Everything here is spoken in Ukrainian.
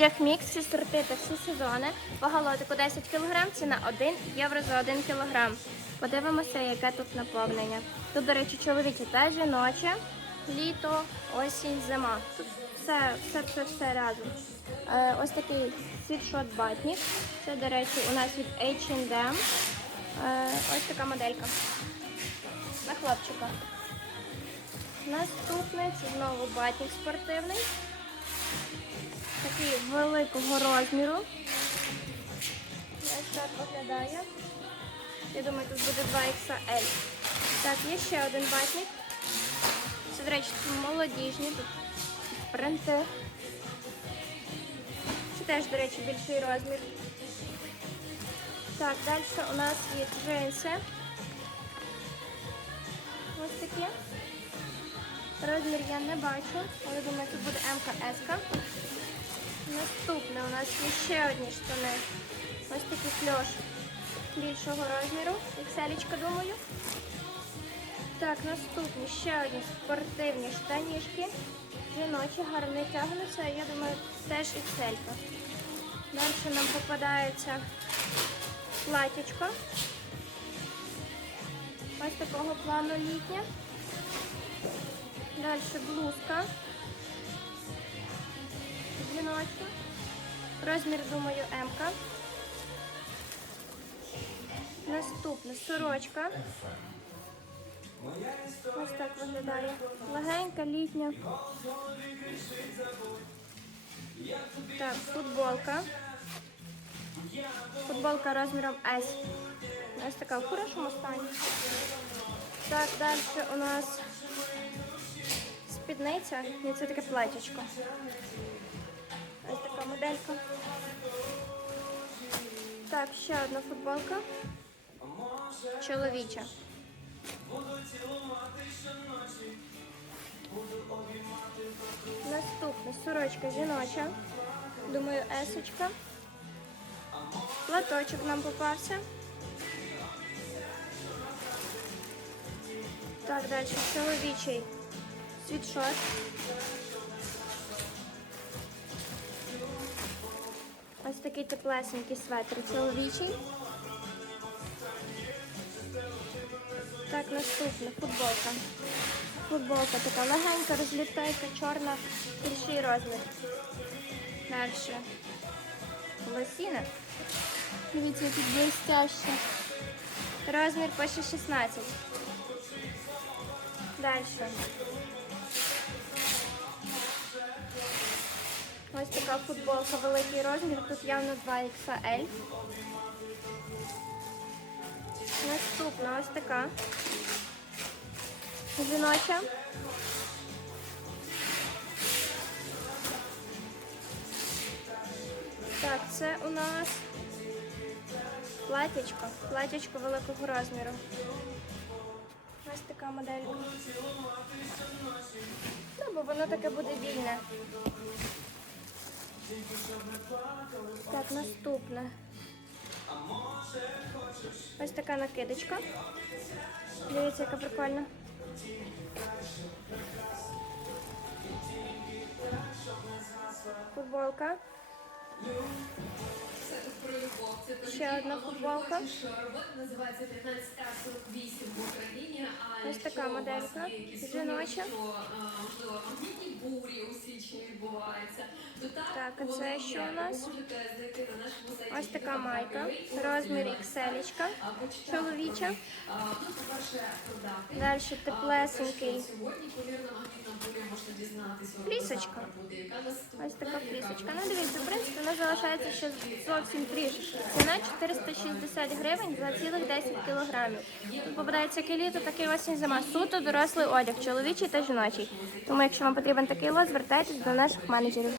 Мікс, всі сорти та всі сезони. Вага лотику 10 кг, ціна 1 євро за 1 кг. Подивимося, яке тут наповнення. Тут, до речі, чоловіче та жіноче, літо, осінь, зима. Все, все, все, все разом. Е, ось такий світшот батник. Це, до речі, у нас від H&M. Е, ось така моделька. На хлопчика. Наступний це знову батник спортивний. Такий великого розміру. Ось так виглядає. Я думаю, тут буде 2XL. Так, є ще один батник. Це, до речі, молодіжні, тут принти. Це теж, до речі, більший розмір. Так, далі у нас є джинси. Ось такі. Розмір я не бачу, але думаю, тут буде МКС. У нас є ще одні штани. Ось такий кльош більшого розміру. Ікселічка, думаю. Так, наступні ще одні спортивні штанішки. Жіночі, гарно тягнуться. Я думаю, теж ікселька. Далі нам попадається платічко. Ось такого плану літнє. Далі блузка. Жіноча. Розмір, думаю, М-ка. Наступна сорочка. Ось так виглядає. Легенька, літня. Так, футболка. Футболка розміром S. Ось така в хорошому стані. Так, далі у нас спідниця. І це таке платічко. Ось така моделька. Так, ще одна футболка. Чоловіча. Наступна сорочка жіноча. Думаю, есочка. Платочок нам попався. Так, далі чоловічий світшот. Ось такий теплесенький светр чоловічий. Так, наступна футболка. Футболка така легенька, розлітайка, чорна, більший розмір. Далі. Лосіна. Дивіться, тут блестяще. Розмір пише 16. Далі. Ось така футболка, великий розмір, тут явно 2XL. Наступна ось така. Жіноча. Так, це у нас платячко. Платячко великого розміру. Ось така моделька. Ну, бо воно таке буде вільне. Так, наступне. Ось така накидочка. Дивіться, яка прикольна. Футболка. Ще одна футболка. Робота називається 1548 в Україні. А Ось така моделька, жіноча. то так, а це що у нас? Ось така майка. Розмір XL. Чоловіча. Ну. Далі теплесенький. Флісочка. Ось така флісочка. Ну дивіться, в принципі, нас залишається ще зовсім трішки. Ціна 460 гривень 2,10 кілограмів. Тут попадається кіліто, літо, такий осінь зима. Суто дорослий одяг, чоловічий та жіночий. Тому, якщо вам потрібен такий лот, звертайтесь до наших менеджерів.